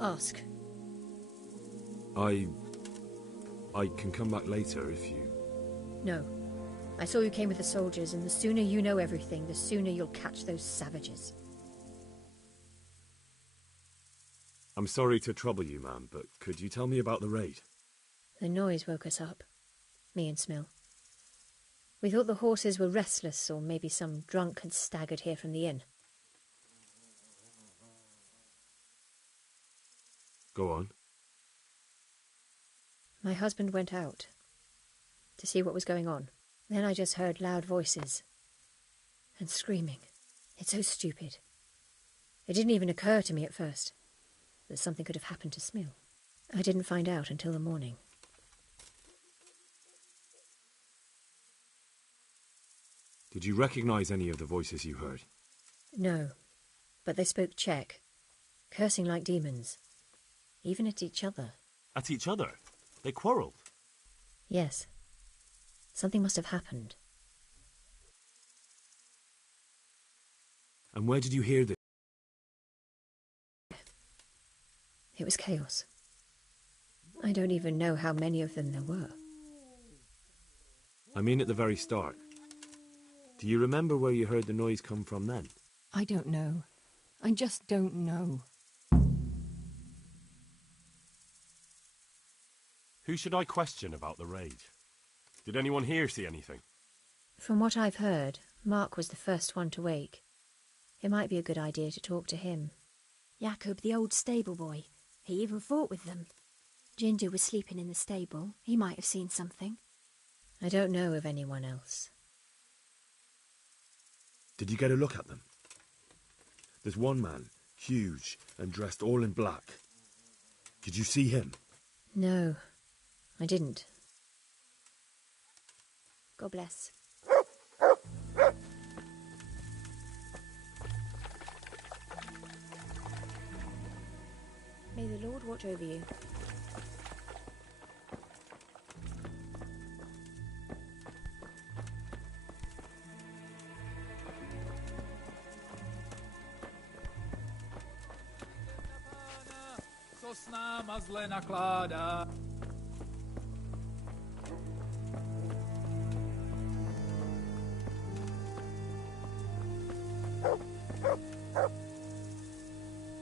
Ask. I can come back later if you... No. I saw you came with the soldiers, and the sooner you know everything, the sooner you'll catch those savages. I'm sorry to trouble you, ma'am, but could you tell me about the raid? The noise woke us up. Me and Smill. We thought the horses were restless, or maybe some drunk had staggered here from the inn. Go on. My husband went out to see what was going on. Then I just heard loud voices and screaming. It's so stupid. It didn't even occur to me at first that something could have happened to Smill. I didn't find out until the morning. Did you recognize any of the voices you heard? No, but they spoke Czech, cursing like demons, even at each other. At each other? They quarrelled? Yes. Something must have happened. And where did you hear this? It was chaos. I don't even know how many of them there were. I mean at the very start. Do you remember where you heard the noise come from then? I don't know. I just don't know. Who should I question about the raid? Did anyone here see anything? From what I've heard, Mark was the first one to wake. It might be a good idea to talk to him. Jacob, the old stable boy. He even fought with them. Ginger was sleeping in the stable. He might have seen something. I don't know of anyone else. Did you get a look at them? There's one man, huge and dressed all in black. Did you see him? No, I didn't. God bless. May the Lord watch over you. Sosna mazle nakládá.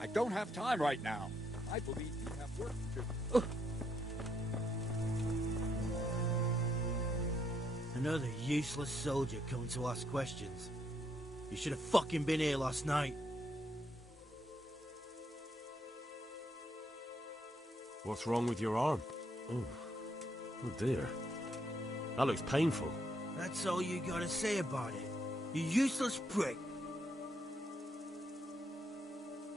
I don't have time right now. I believe you have work to do. Another useless soldier coming to ask questions. You should have fucking been here last night. What's wrong with your arm? Oh dear. That looks painful. That's all you gotta say about it. You useless prick.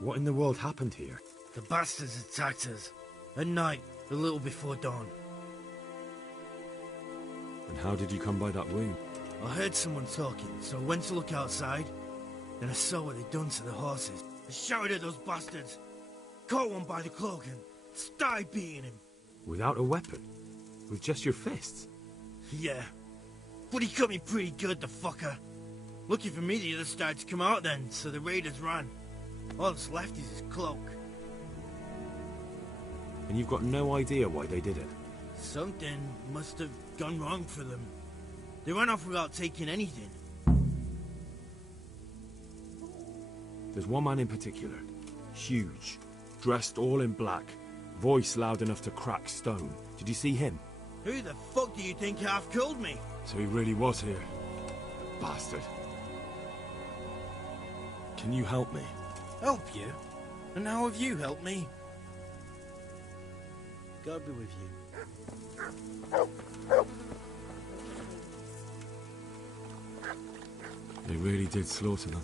What in the world happened here? The bastards attacked us. At night, a little before dawn. And how did you come by that wound? I heard someone talking, so I went to look outside. Then I saw what they'd done to the horses. I shouted at those bastards. Caught one by the cloak and started beating him. Without a weapon? With just your fists? Yeah. But he cut me pretty good, the fucker. Lucky for me, the others started to come out then, so the raiders ran. All that's left is his cloak. And you've got no idea why they did it? Something must have gone wrong for them. They ran off without taking anything. There's one man in particular. Huge. Dressed all in black. Voice loud enough to crack stone. Did you see him? Who the fuck do you think half killed me? So he really was here. Bastard. Can you help me? Help you? And how have you helped me? God be with you. They really did slaughter them.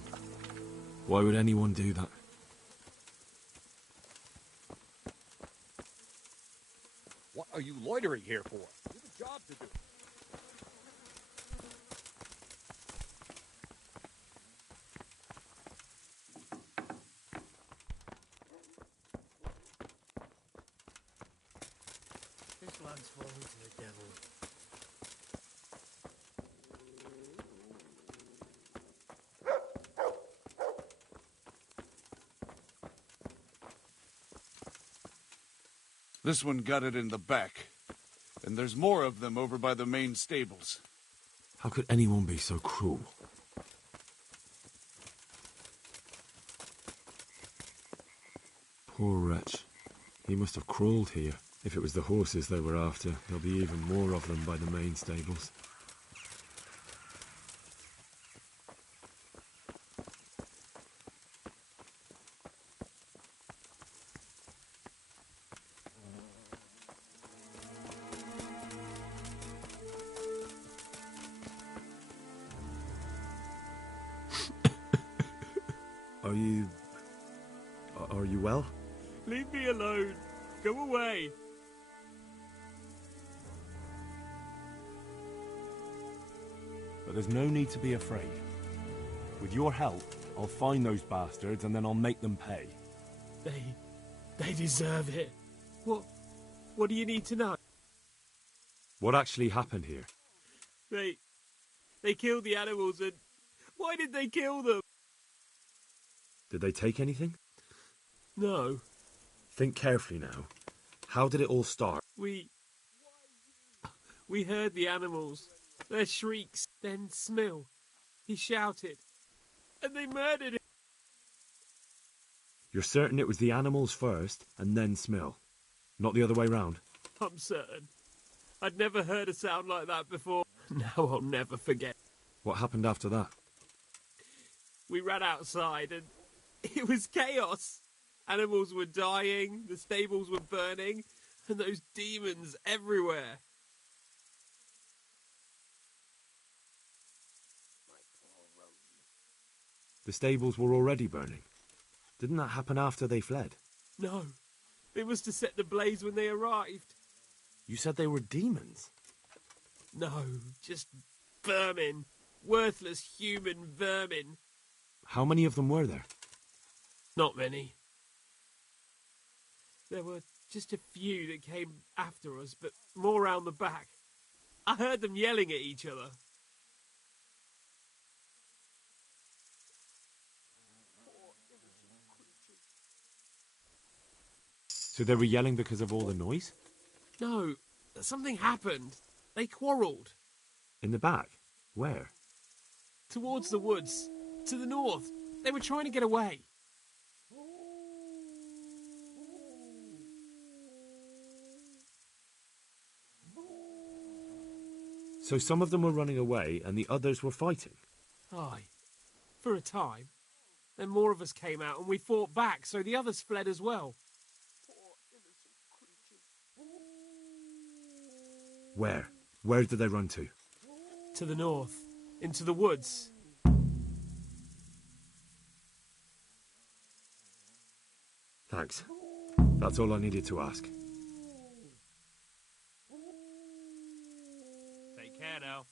Why would anyone do that? What are you loitering here for? You have a job to do. This land's fallen to the devil. This one got it in the back. And there's more of them over by the main stables. How could anyone be so cruel? Poor wretch. He must have crawled here. If it was the horses they were after, there'll be even more of them by the main stables. Are you well? Leave me alone. Go away. But there's no need to be afraid. With your help, I'll find those bastards and then I'll make them pay. They deserve it. What do you need to know? What actually happened here? They killed the animals and... Why did they kill them? Did they take anything? No. Think carefully now. How did it all start? We heard the animals. Their shrieks. Then Smill. He shouted. And they murdered him. You're certain it was the animals first and then Smill? Not the other way round? I'm certain. I'd never heard a sound like that before. Now I'll never forget. What happened after that? We ran outside and it was chaos. Animals were dying, the stables were burning, and those demons everywhere. The stables were already burning. Didn't that happen after they fled? No. It was to set the blaze when they arrived. You said they were demons? No, just vermin. Worthless human vermin. How many of them were there? Not many. There were just a few that came after us, but more round the back. I heard them yelling at each other. So they were yelling because of all the noise? No, something happened. They quarrelled. In the back? Where? Towards the woods. To the north. They were trying to get away. So some of them were running away and the others were fighting? Aye. For a time. Then more of us came out and we fought back, so the others fled as well. Where? Where did they run to? To the north. Into the woods. Thanks. That's all I needed to ask. Take care now.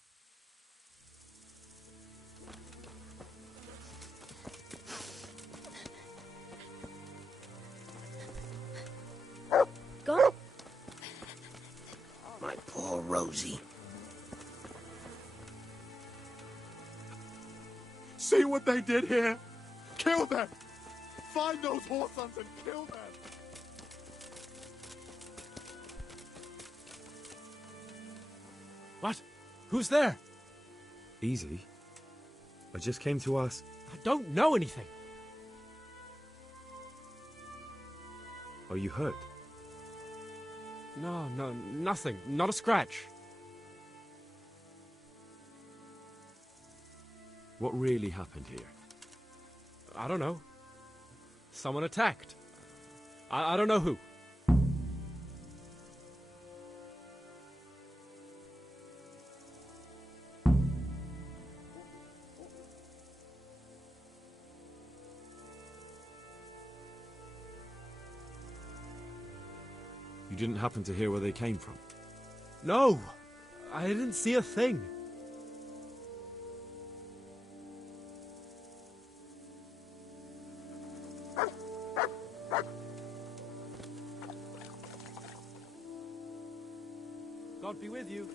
Gone? My poor Rosie. See what they did here? Kill them! Find those whoresomes and kill them! What? Who's there? Easy. I just came to ask... I don't know anything. Are you hurt? No, nothing. Not a scratch. What really happened here? I don't know. Someone attacked. I don't know who. You didn't happen to hear where they came from? No, I didn't see a thing. God be with you.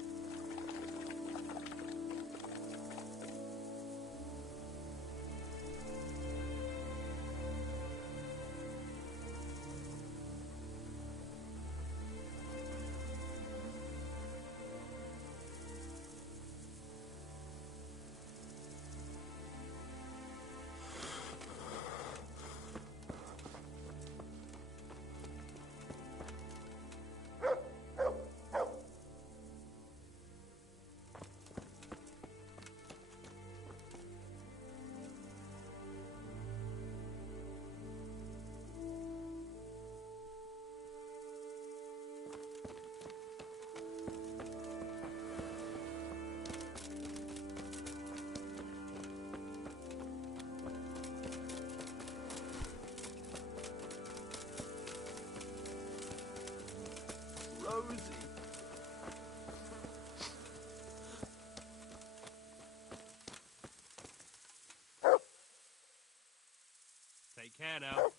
Rosie. Take care now.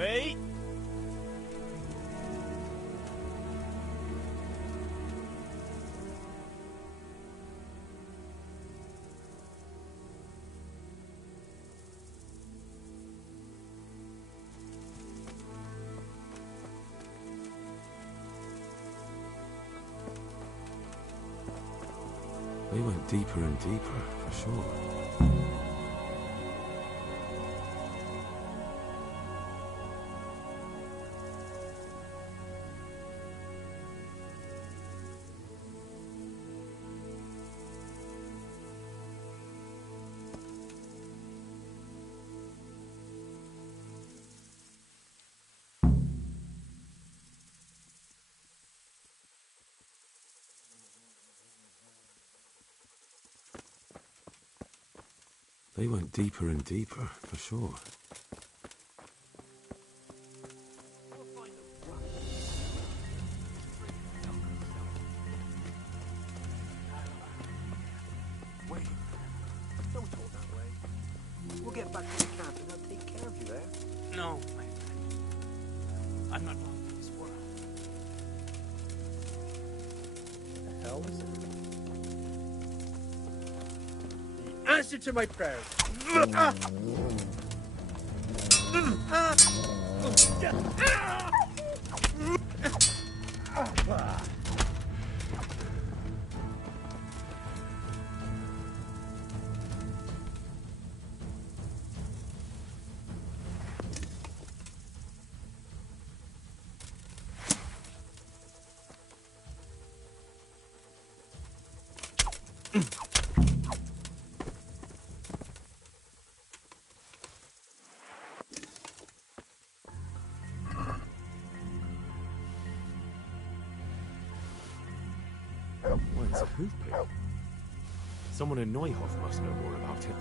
Me? They went deeper and deeper, for sure. They went deeper and deeper, for sure. Wait. Don't talk that way. We'll get back to the camp and I'll take care of you there. No, my friend. I'm not long for this world. The hell is it? The answer to my prayers. Well, it's a hoof pick. Someone in Neuhof must know more about it.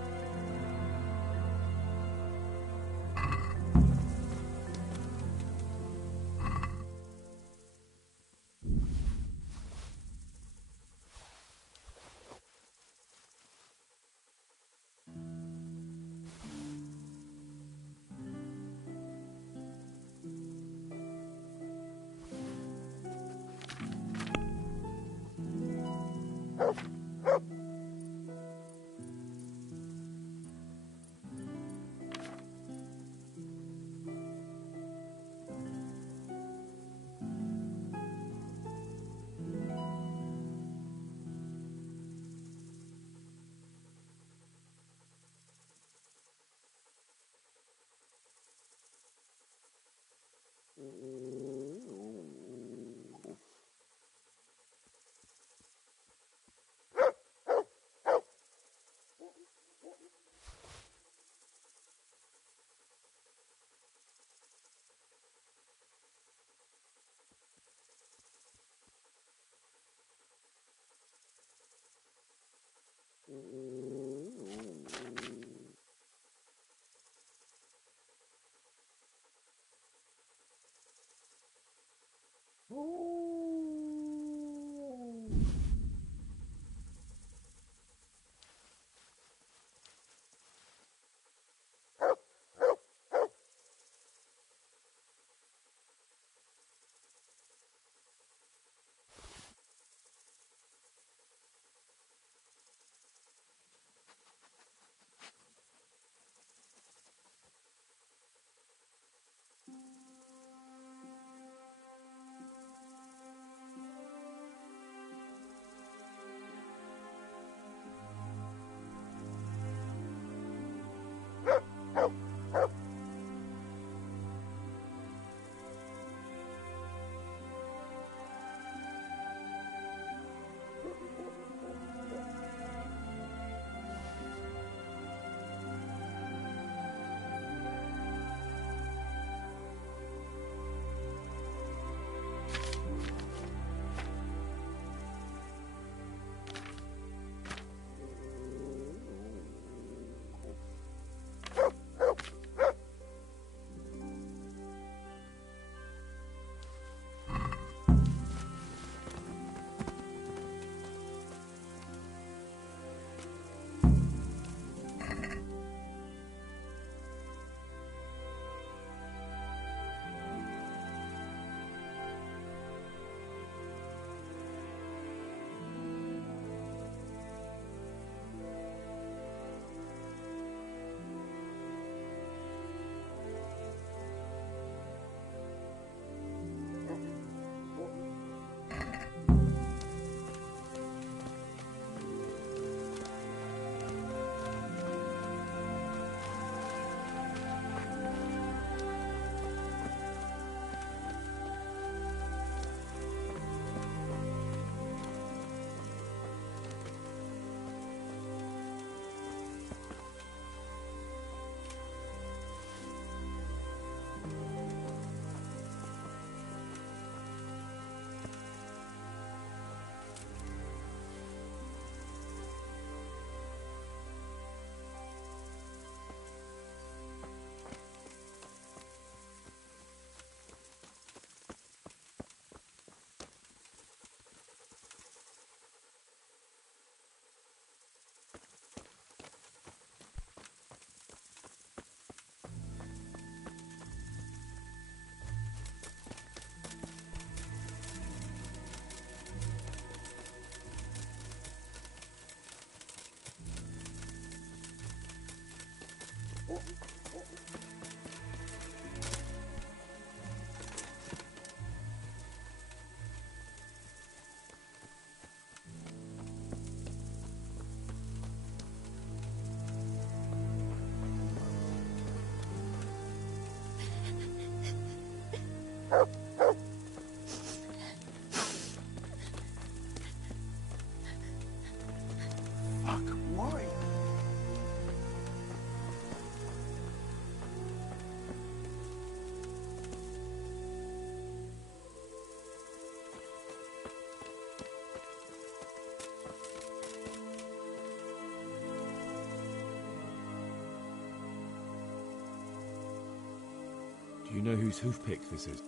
you know whose hoof pick this is?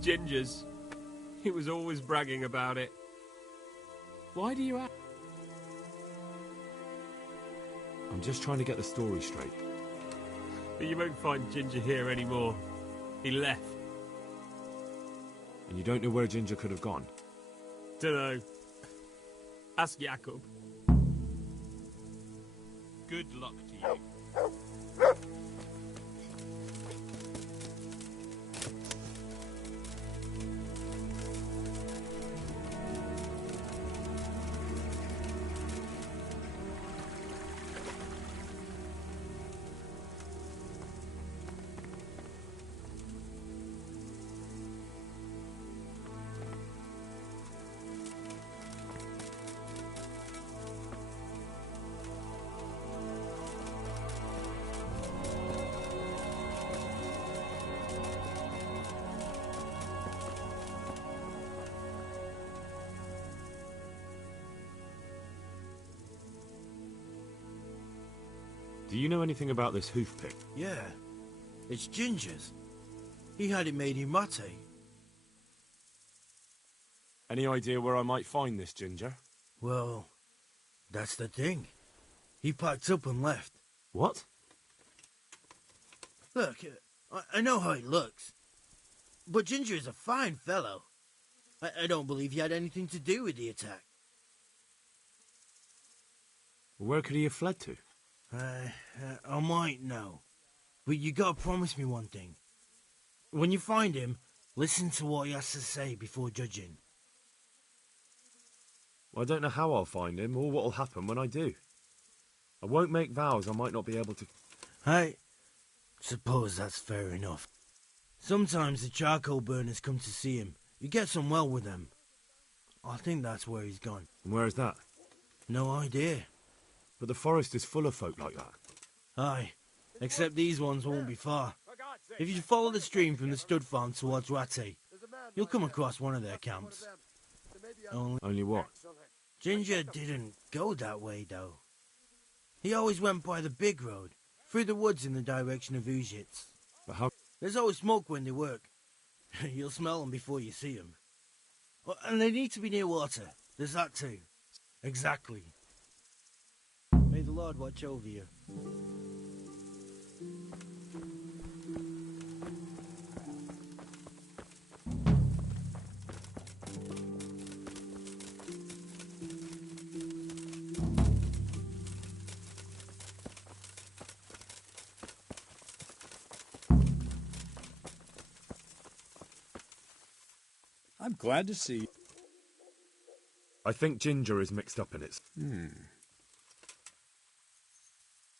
Ginger's. He was always bragging about it. Why do you ask? I'm just trying to get the story straight. But you won't find Ginger here anymore. He left. And you don't know where Ginger could have gone? Dunno. Ask Jakob. Good luck to you. Do you know anything about this hoof pick? Yeah, it's Ginger's. He had it made in mate. Any idea where I might find this Ginger? Well, that's the thing. He packed up and left. What? Look, I know how he looks. But Ginger is a fine fellow. I don't believe he had anything to do with the attack. Where could he have fled to? I might know. But you gotta promise me one thing. When you find him, listen to what he has to say before judging. I don't know how I'll find him or what'll happen when I do. I won't make vows I might not be able to... I suppose that's fair enough. Sometimes the charcoal burners come to see him. You get some well with them. I think that's where he's gone. And where is that? No idea. But the forest is full of folk like that. Aye, except these ones won't be far. If you follow the stream from the stud farm towards Ratty, you'll come across one of their camps. Only what? Ginger didn't go that way, though. He always went by the big road, through the woods in the direction of Ujits. But how... There's always smoke when they work. You'll smell them before you see them. Oh, and they need to be near water. There's that too. Exactly. May the Lord watch over you. I'm glad to see you. I think Ginger is mixed up in it.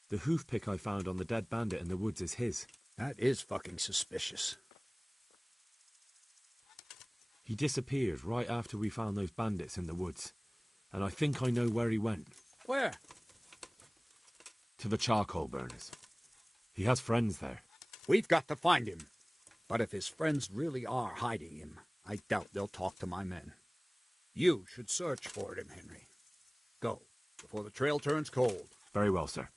The hoof pick I found on the dead bandit in the woods is his. That is fucking suspicious. He disappeared right after we found those bandits in the woods. And I think I know where he went. Where? To the charcoal burners. He has friends there. We've got to find him. But if his friends really are hiding him, I doubt they'll talk to my men. You should search for him, Henry. Go, before the trail turns cold. Very well, sir.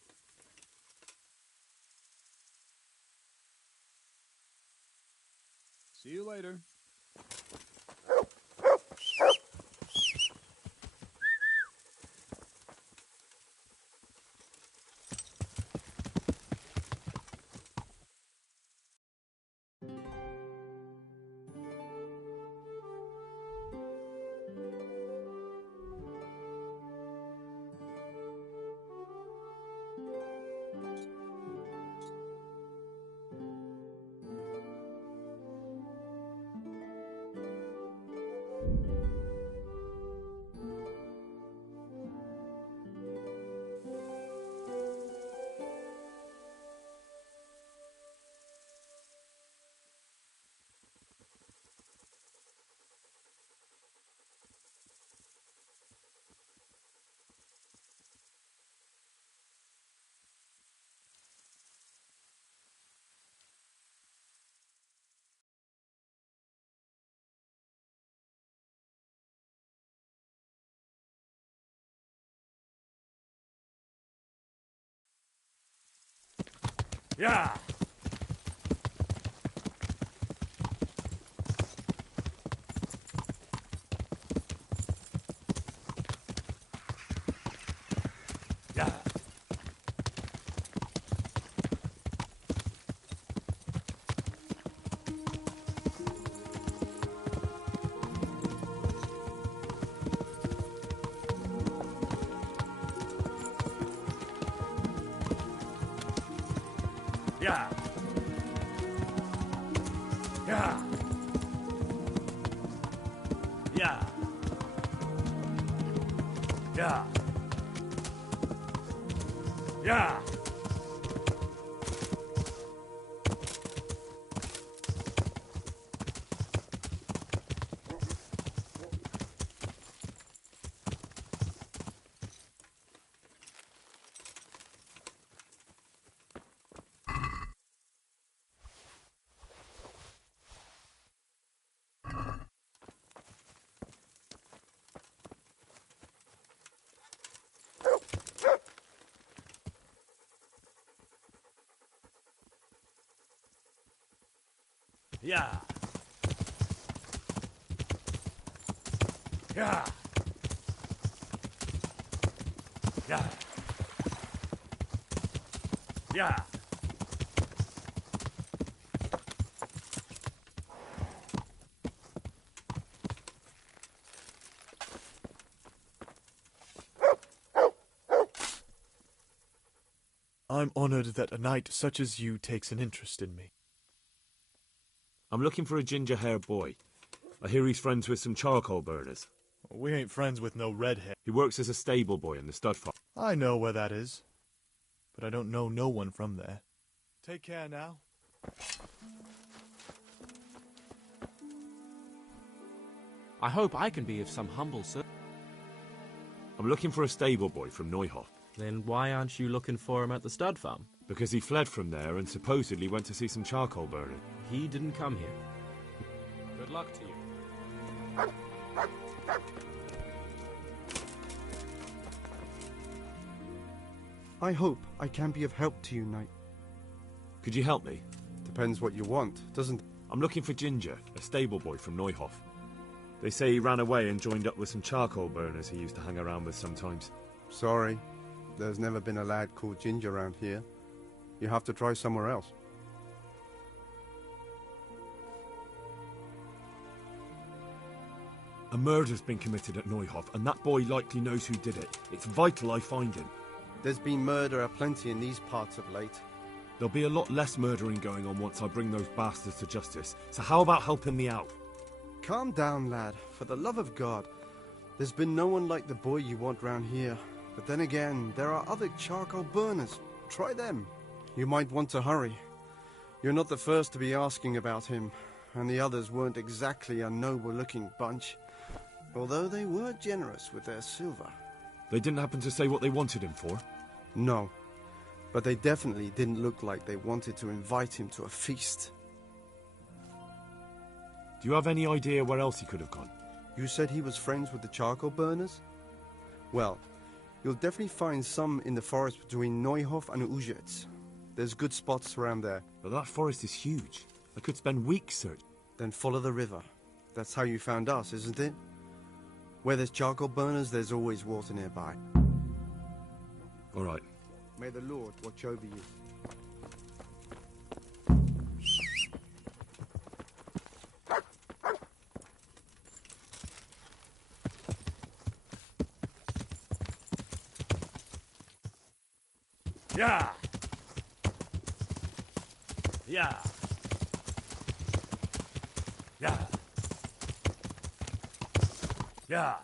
See you later. Yeah! Yeah. Yeah. Yeah. Yeah. Yeah. Yeah. Yeah. Yeah. Yeah. I'm honored that a knight such as you takes an interest in me. I'm looking for a ginger-haired boy. I hear he's friends with some charcoal burners. We ain't friends with no redhead. He works as a stable boy in the stud farm. I know where that is, but I don't know no one from there. Take care now. I hope I can be of some humble service. I'm looking for a stable boy from Neuhof. Then why aren't you looking for him at the stud farm? Because he fled from there and supposedly went to see some charcoal burning. He didn't come here. Good luck to you. I hope I can be of help to you, knight. Could you help me? Depends what you want, doesn't it? I'm looking for Ginger, a stable boy from Neuhof. They say he ran away and joined up with some charcoal burners he used to hang around with sometimes. Sorry, there's never been a lad called Ginger around here. You have to try somewhere else. A murder's been committed at Neuhof, and that boy likely knows who did it. It's vital I find him. There's been murder aplenty in these parts of late. There'll be a lot less murdering going on once I bring those bastards to justice, so how about helping me out? Calm down, lad. For the love of God. There's been no one like the boy you want round here. But then again, there are other charcoal burners. Try them. You might want to hurry. You're not the first to be asking about him, and the others weren't exactly a noble-looking bunch. Although they were generous with their silver. They didn't happen to say what they wanted him for? No. But they definitely didn't look like they wanted to invite him to a feast. Do you have any idea where else he could have gone? You said he was friends with the charcoal burners? Well, you'll definitely find some in the forest between Neuhof and Ujetz. There's good spots around there. But that forest is huge. I could spend weeks searching. Then follow the river. That's how you found us, isn't it? Where there's charcoal burners, there's always water nearby. All right. May the Lord watch over you. Yeah. Yeah. Yeah. Yeah.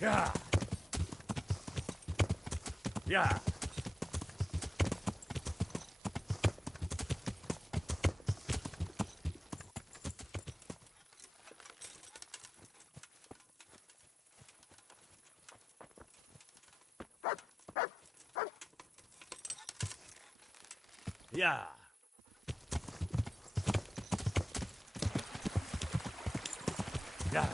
Yeah. Yeah. Yeah. Yeah.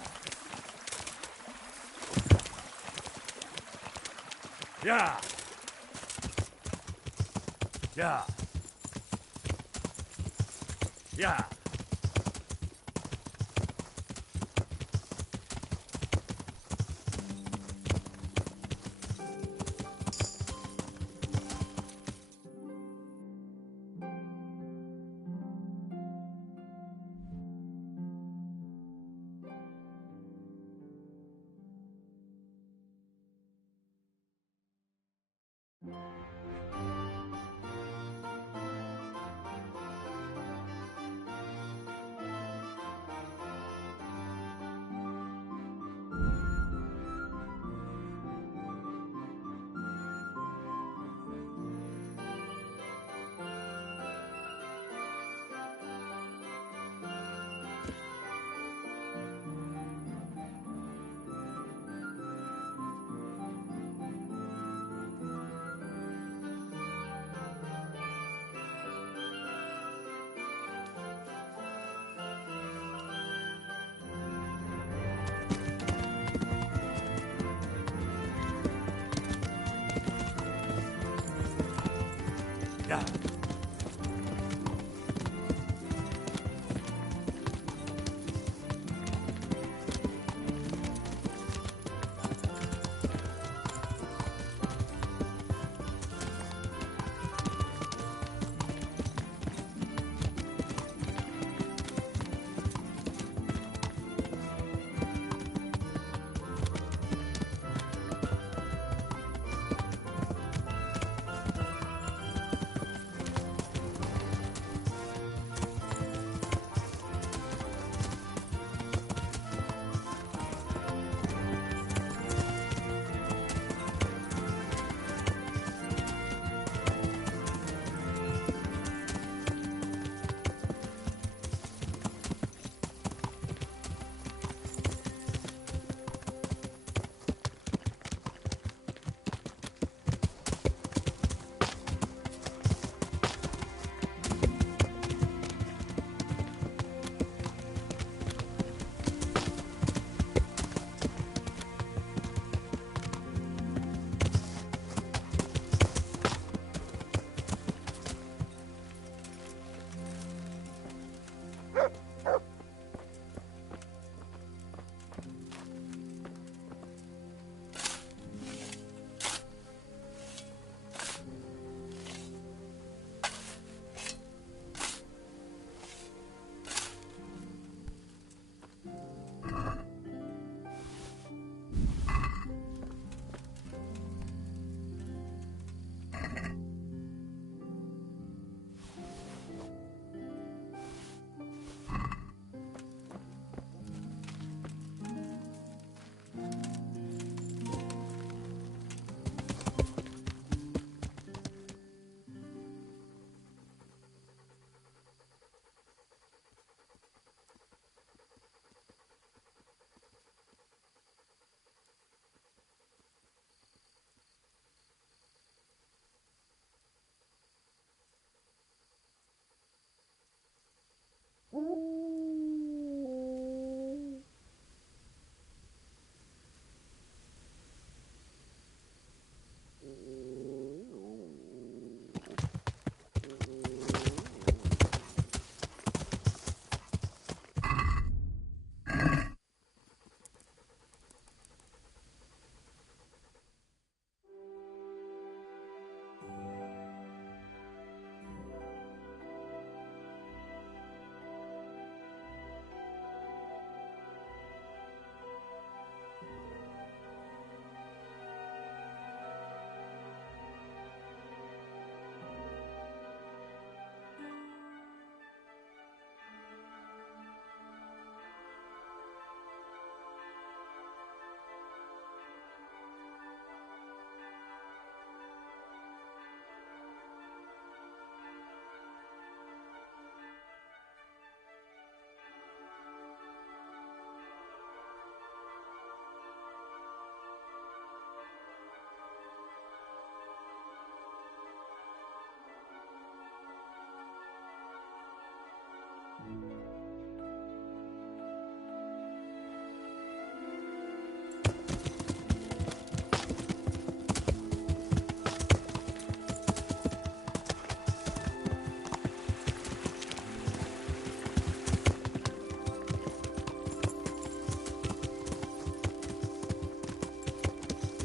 Yeah. Yeah. Yeah. Yeah.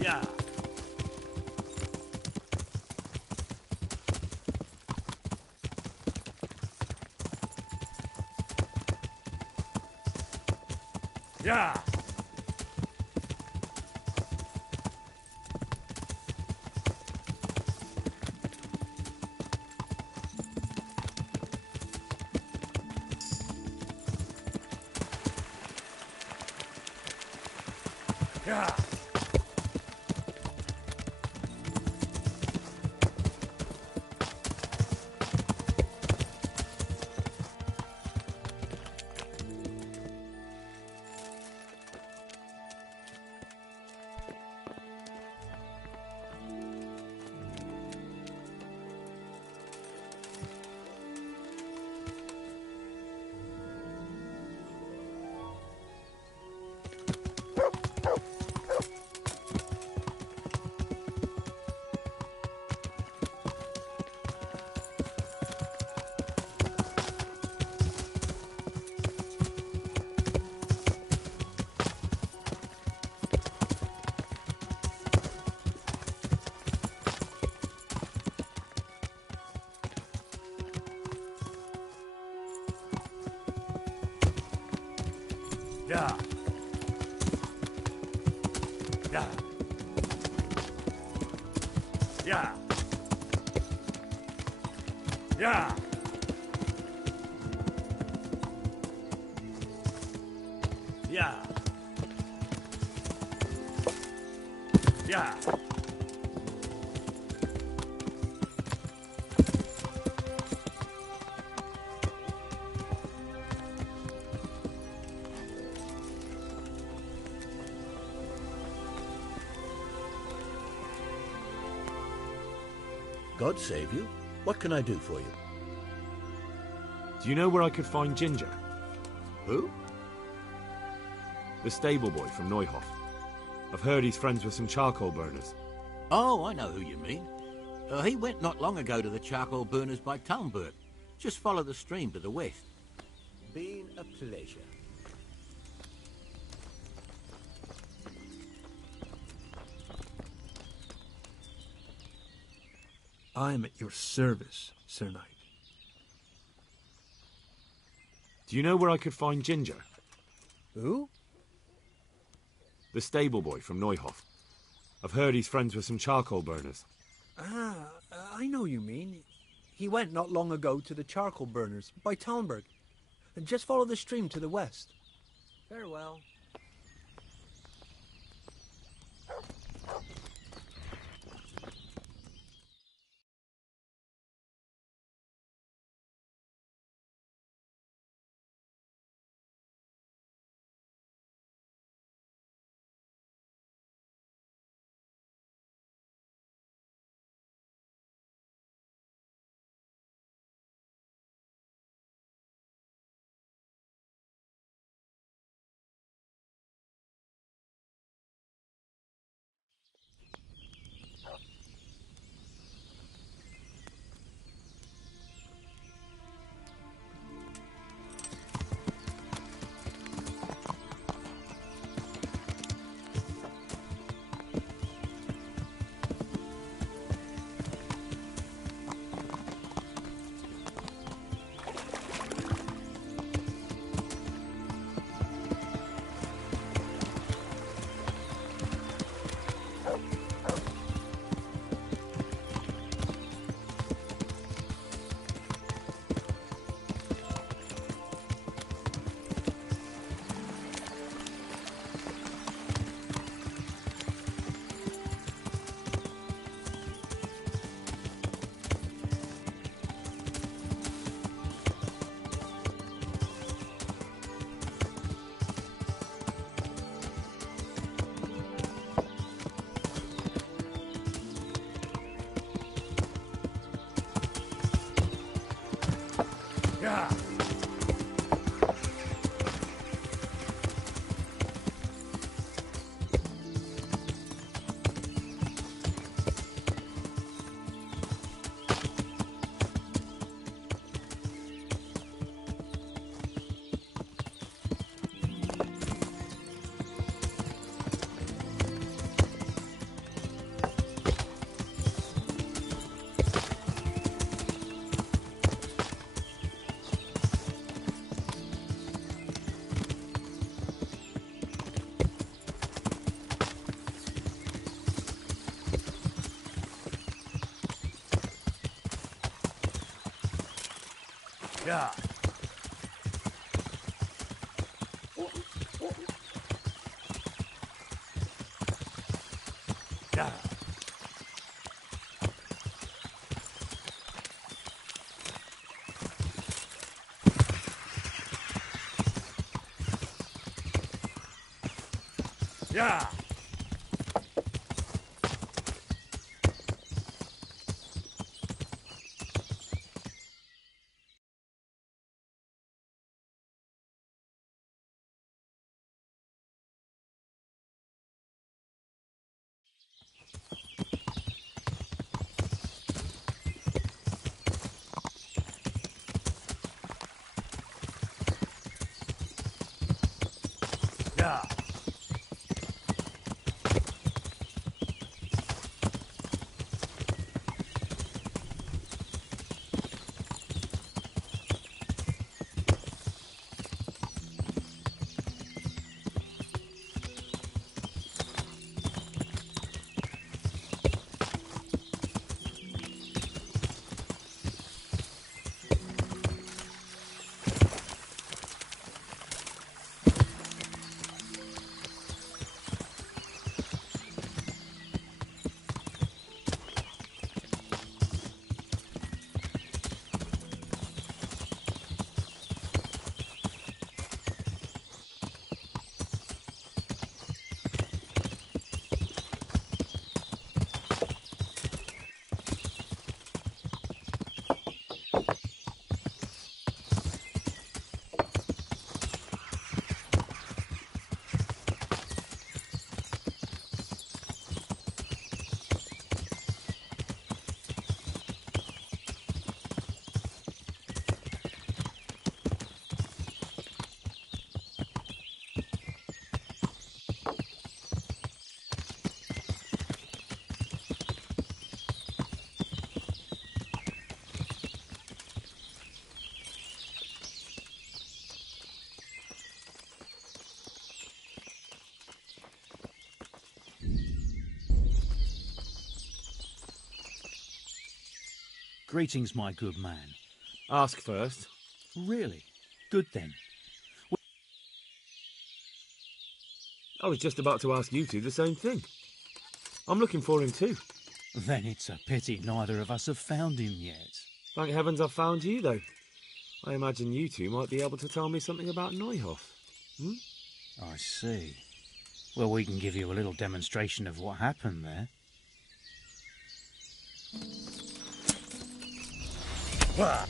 Yeah. Yeah. Yeah. Yeah. Yeah. Yeah. Yeah. Yeah. Yeah. God save you. What can I do for you? Do you know where I could find Ginger? Who? The stable boy from Neuhof. I've heard he's friends with some charcoal burners. Oh, I know who you mean. He went not long ago to the charcoal burners by Talmberg. Just follow the stream to the west. Been a pleasure. I am at your service, Sir Knight. Do you know where I could find Ginger? Who? The stable boy from Neuhof. I've heard he's friends with some charcoal burners. Ah, I know you mean. He went not long ago to the charcoal burners by Talmberg. Just follow the stream to the west. Farewell. Yeah. Yeah. Yeah. Yeah. Yeah. Greetings, my good man. Ask first. Really? Good then. I was just about to ask you two the same thing. I'm looking for him too. Then it's a pity neither of us have found him yet. Thank heavens I've found you, though. I imagine you two might be able to tell me something about Neuhoff. Hmm? I see. Well, we can give you a little demonstration of what happened there. God.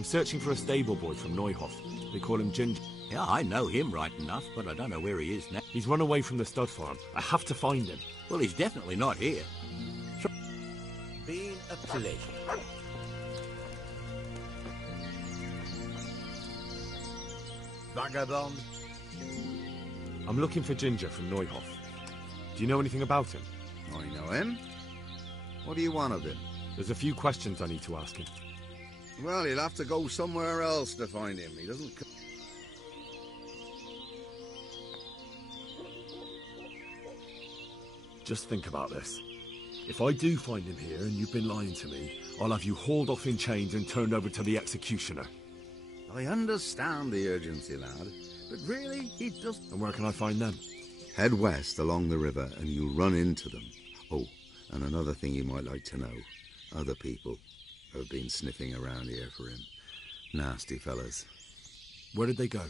I'm searching for a stable boy from Neuhoff. They call him Ginger. Yeah, I know him right enough, but I don't know where he is now. He's run away from the stud farm. I have to find him. Well, he's definitely not here. Been a pleasure. Vagabond. I'm looking for Ginger from Neuhoff. Do you know anything about him? I know him. What do you want of him? There's a few questions I need to ask him. Well, you'll have to go somewhere else to find him. He doesn't... Just think about this. If I do find him here and you've been lying to me, I'll have you hauled off in chains and turned over to the executioner. I understand the urgency, lad, but really, he doesn't... And where can I find them? Head west along the river and you'll run into them. Oh, and another thing you might like to know. Other people have been sniffing around here for him. Nasty fellas. Where did they go?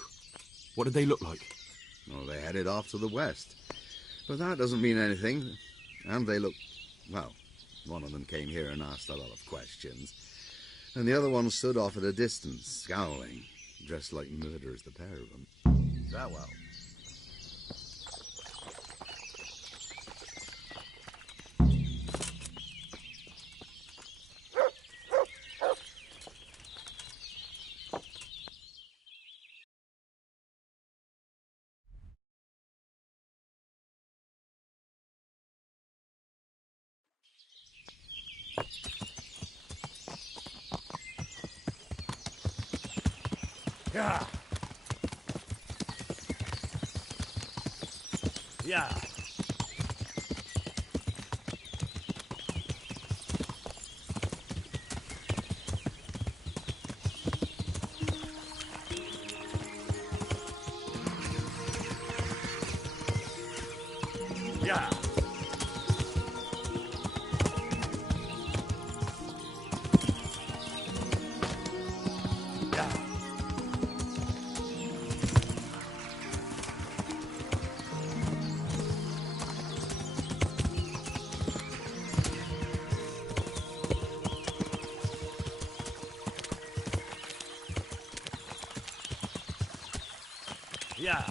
What did they look like? Well, they headed off to the west. But that doesn't mean anything. And they look... Well, one of them came here and asked a lot of questions. And the other one stood off at a distance, scowling. Dressed like murderers, the pair of them. Farewell. Yeah. Yeah. Yeah. Yeah.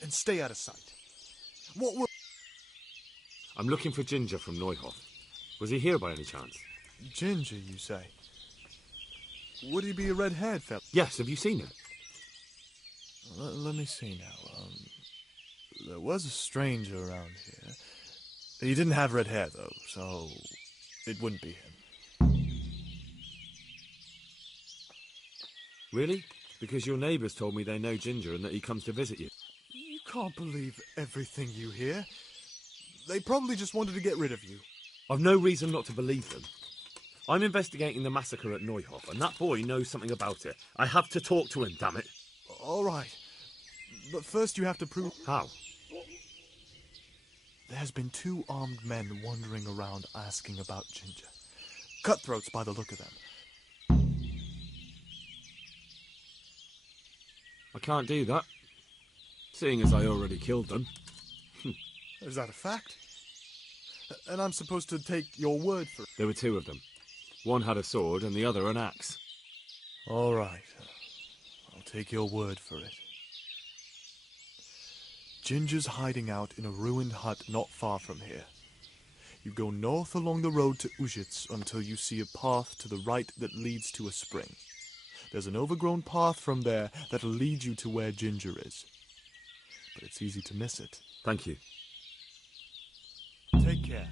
And stay out of sight. What will... I'm looking for Ginger from Neuhoff. Was he here by any chance? Ginger, you say? Would he be a red-haired fellow? Yes, have you seen him? Let me see now. There was a stranger around here. He didn't have red hair, though, so it wouldn't be him. Really? Because your neighbours told me they know Ginger and that he comes to visit you. You can't believe everything you hear. They probably just wanted to get rid of you. I've no reason not to believe them. I'm investigating the massacre at Neuhoff, and that boy knows something about it. I have to talk to him, damn it. All right. But first you have to prove... How? There's been 2 armed men wandering around asking about Ginger. Cutthroats by the look of them. I can't do that, seeing as I already killed them. Is that a fact? And I'm supposed to take your word for it? There were 2 of them. One had a sword and the other an axe. All right. I'll take your word for it. Ginger's hiding out in a ruined hut not far from here. You go north along the road to Ushitz until you see a path to the right that leads to a spring. There's an overgrown path from there that'll lead you to where Ginger is. But it's easy to miss it. Thank you. Take care.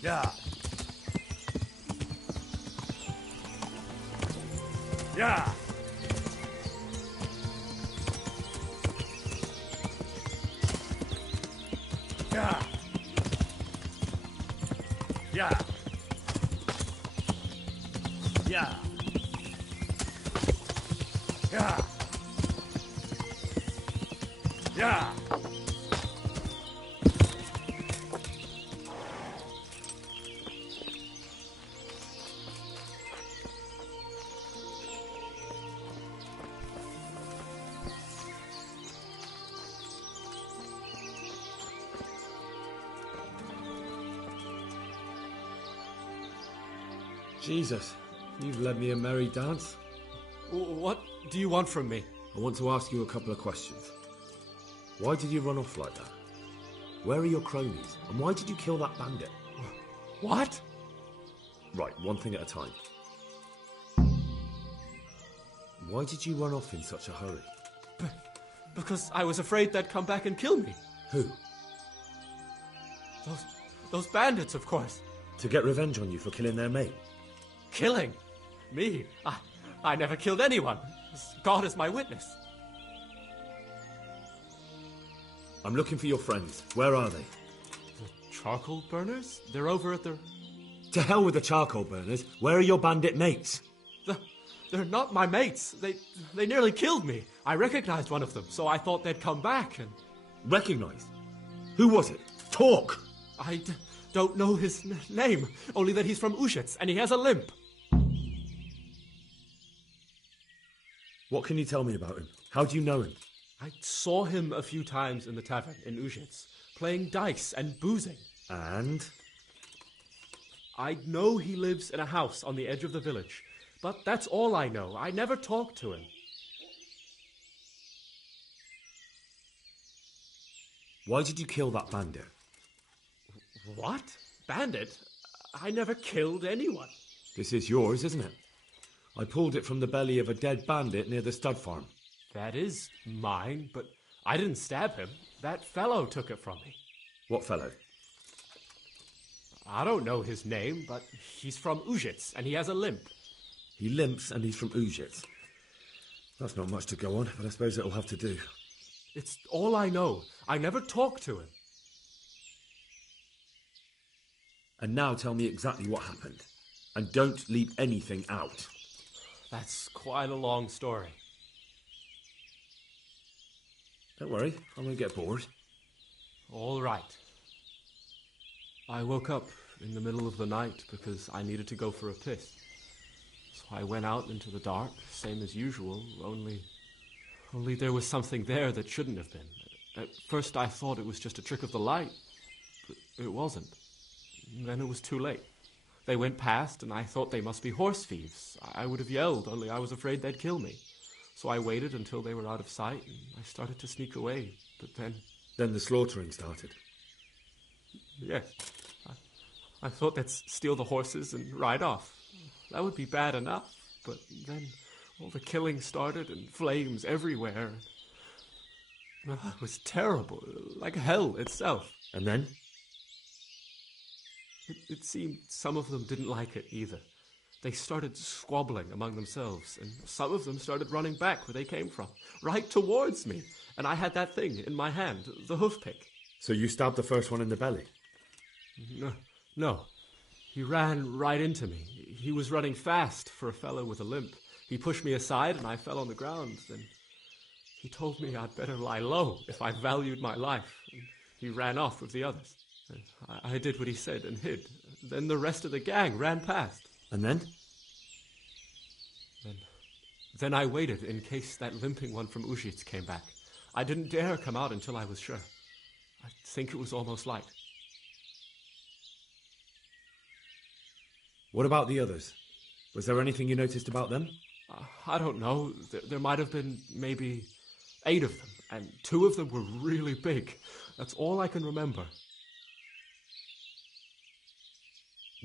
Yeah. Yeah. Yeah. Yeah. Yeah. Yeah. Yeah. Jesus, you've led me a merry dance. What do you want from me? I want to ask you a couple of questions. Why did you run off like that? Where are your cronies? And why did you kill that bandit? What? Right, one thing at a time. Why did you run off in such a hurry? Because I was afraid they'd come back and kill me. Who? Those bandits, of course. To get revenge on you for killing their mate? Killing? Me? I never killed anyone. God is my witness. I'm looking for your friends. Where are they? The charcoal burners? They're over at the... To hell with the charcoal burners. Where are your bandit mates? They're not my mates. They nearly killed me. I recognized one of them, so I thought they'd come back and... Recognized? Who was it? Talk! I don't know his name, only that he's from Ushitz, and he has a limp. What can you tell me about him? How do you know him? I saw him a few times in the tavern in Ujits, playing dice and boozing. And? I know he lives in a house on the edge of the village, but that's all I know. I never talked to him. Why did you kill that bandit? What? Bandit? I never killed anyone. This is yours, isn't it? I pulled it from the belly of a dead bandit near the stud farm. That is mine, but I didn't stab him. That fellow took it from me. What fellow? I don't know his name, but he's from Ujits, and he has a limp. He limps and he's from Ujits. That's not much to go on, but I suppose it'll have to do. It's all I know. I never talked to him. And now tell me exactly what happened. And don't leave anything out. That's quite a long story. Don't worry, I won't get bored. All right. I woke up in the middle of the night because I needed to go for a piss. So I went out into the dark, same as usual, only there was something there that shouldn't have been. At first I thought it was just a trick of the light, but it wasn't. Then it was too late. They went past, and I thought they must be horse thieves. I would have yelled, only I was afraid they'd kill me. So I waited until they were out of sight, and I started to sneak away. But then... Then the slaughtering started? Yes. I thought they'd steal the horses and ride off. That would be bad enough, but then all the killing started and flames everywhere. It was terrible, like hell itself. And then? It seemed some of them didn't like it either. They started squabbling among themselves, and some of them started running back where they came from, right towards me. And I had that thing in my hand, the hoof pick. So you stabbed the first one in the belly? No. He ran right into me. He was running fast for a fellow with a limp. He pushed me aside and I fell on the ground. Then he told me I'd better lie low if I valued my life. And he ran off with the others. I did what he said and hid. Then the rest of the gang ran past. And then? Then I waited in case that limping one from Ujits came back. I didn't dare come out until I was sure. I think it was almost light. What about the others? Was there anything you noticed about them? I don't know. There might have been maybe 8 of them, and 2 of them were really big. That's all I can remember.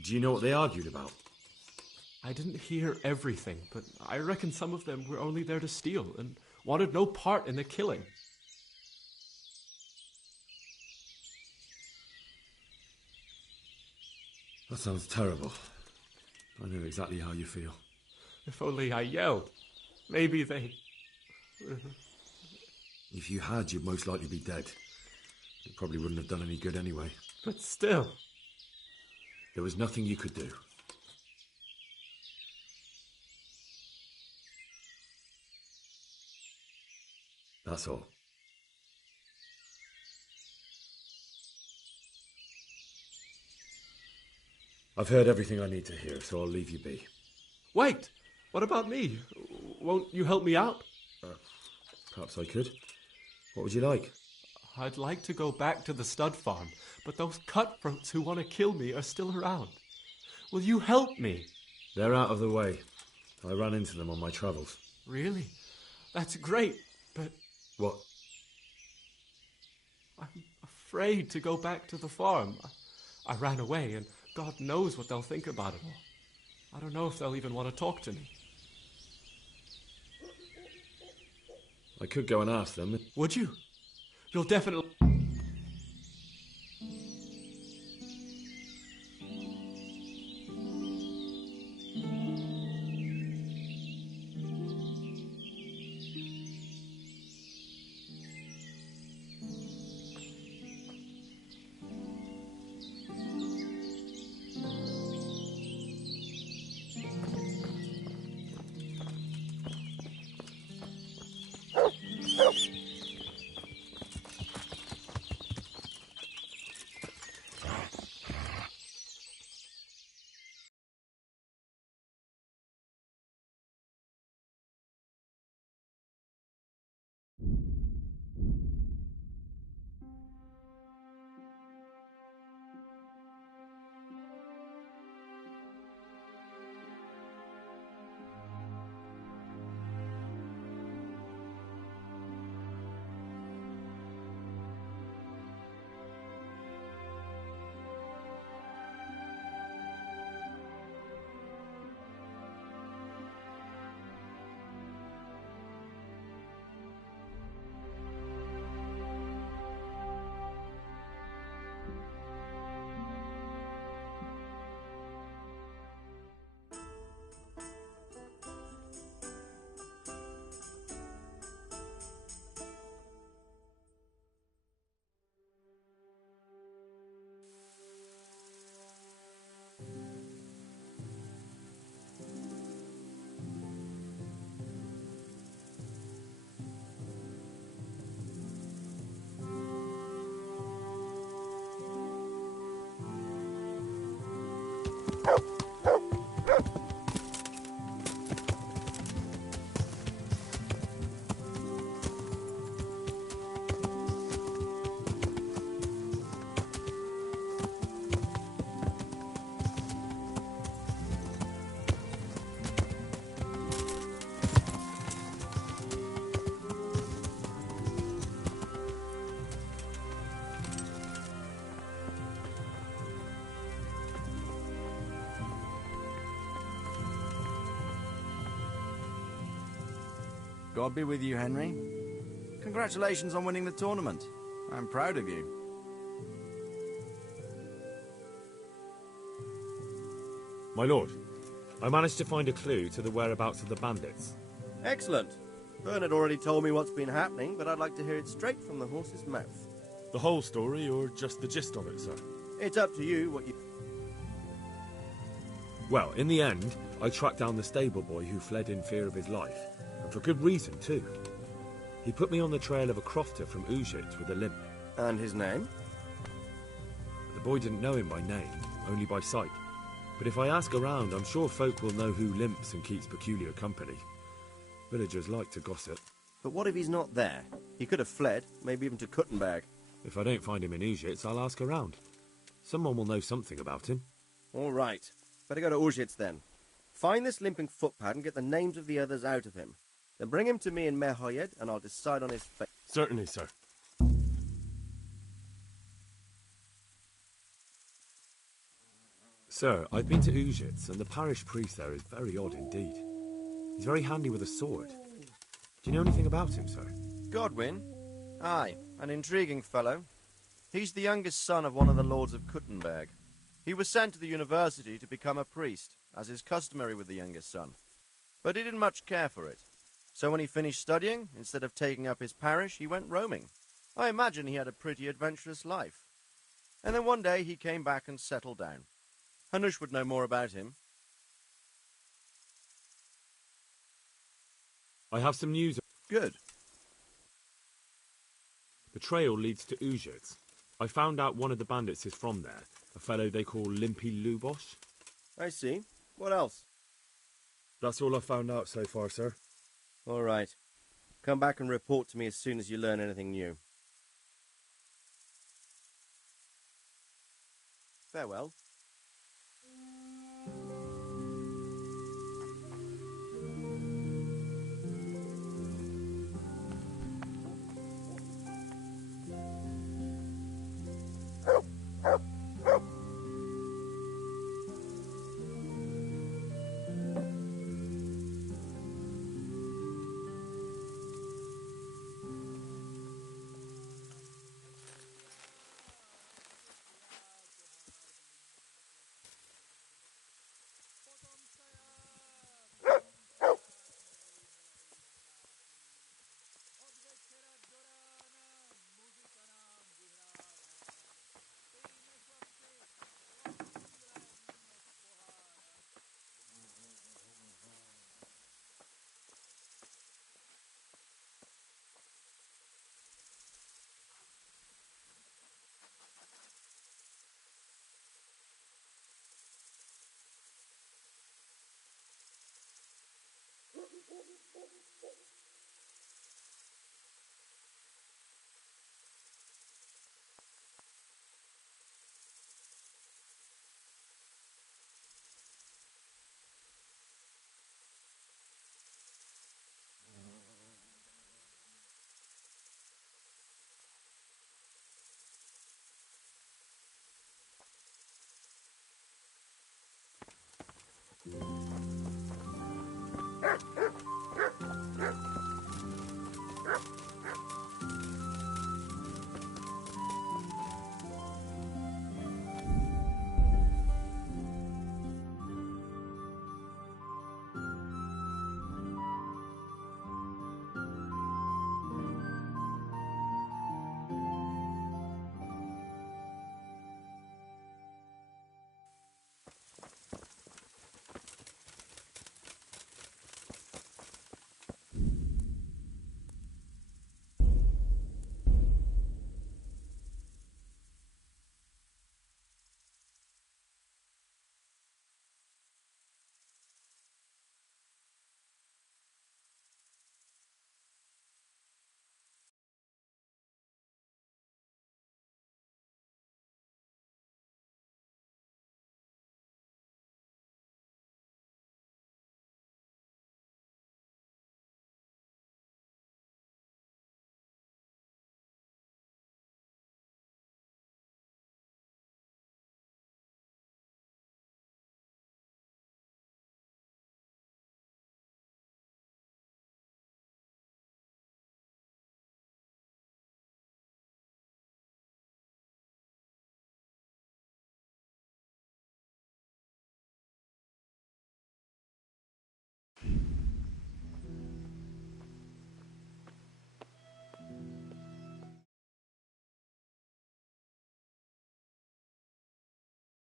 Do you know what they argued about? I didn't hear everything, but I reckon some of them were only there to steal and wanted no part in the killing. That sounds terrible. I know exactly how you feel. If only I yelled. Maybe they... If you had, you'd most likely be dead. It probably wouldn't have done any good anyway. But still... There was nothing you could do. That's all. I've heard everything I need to hear, so I'll leave you be. Wait! What about me? Won't you help me out? Perhaps I could. What would you like? I'd like to go back to the stud farm, but those cutthroats who want to kill me are still around. Will you help me? They're out of the way. I ran into them on my travels. Really? That's great, but... What? I'm afraid to go back to the farm. I ran away, and God knows what they'll think about it all. I don't know if they'll even want to talk to me. I could go and ask them. Would you? You'll definitely... God be with you, Henry. Congratulations on winning the tournament. I'm proud of you. My lord, I managed to find a clue to the whereabouts of the bandits. Excellent. Bernard already told me what's been happening, but I'd like to hear it straight from the horse's mouth. The whole story, or just the gist of it, sir? It's up to you what you... Well, in the end, I tracked down the stable boy who fled in fear of his life, and for good reason, too. He put me on the trail of a crofter from Ujit with a limp. And his name? The boy didn't know him by name, only by sight. But if I ask around, I'm sure folk will know who limps and keeps peculiar company. Villagers like to gossip. But what if he's not there? He could have fled, maybe even to Kuttenberg. If I don't find him in Ujits, I'll ask around. Someone will know something about him. All right. Better go to Ujits then. Find this limping footpad and get the names of the others out of him. Then bring him to me in Merhoyed and I'll decide on his fate. Certainly, sir. Sir, I've been to Ujits, and the parish priest there is very odd indeed. He's very handy with a sword. Do you know anything about him, sir? Godwin? Aye, an intriguing fellow. He's the youngest son of one of the lords of Kuttenberg. He was sent to the university to become a priest, as is customary with the youngest son. But he didn't much care for it. So when he finished studying, instead of taking up his parish, he went roaming. I imagine he had a pretty adventurous life. And then one day he came back and settled down. Hanush would know more about him. I have some news. Good. The trail leads to Ujits. I found out one of the bandits is from there, a fellow they call Limpy Lubosh. I see. What else? That's all I've found out so far, sir. All right. Come back and report to me as soon as you learn anything new. Farewell.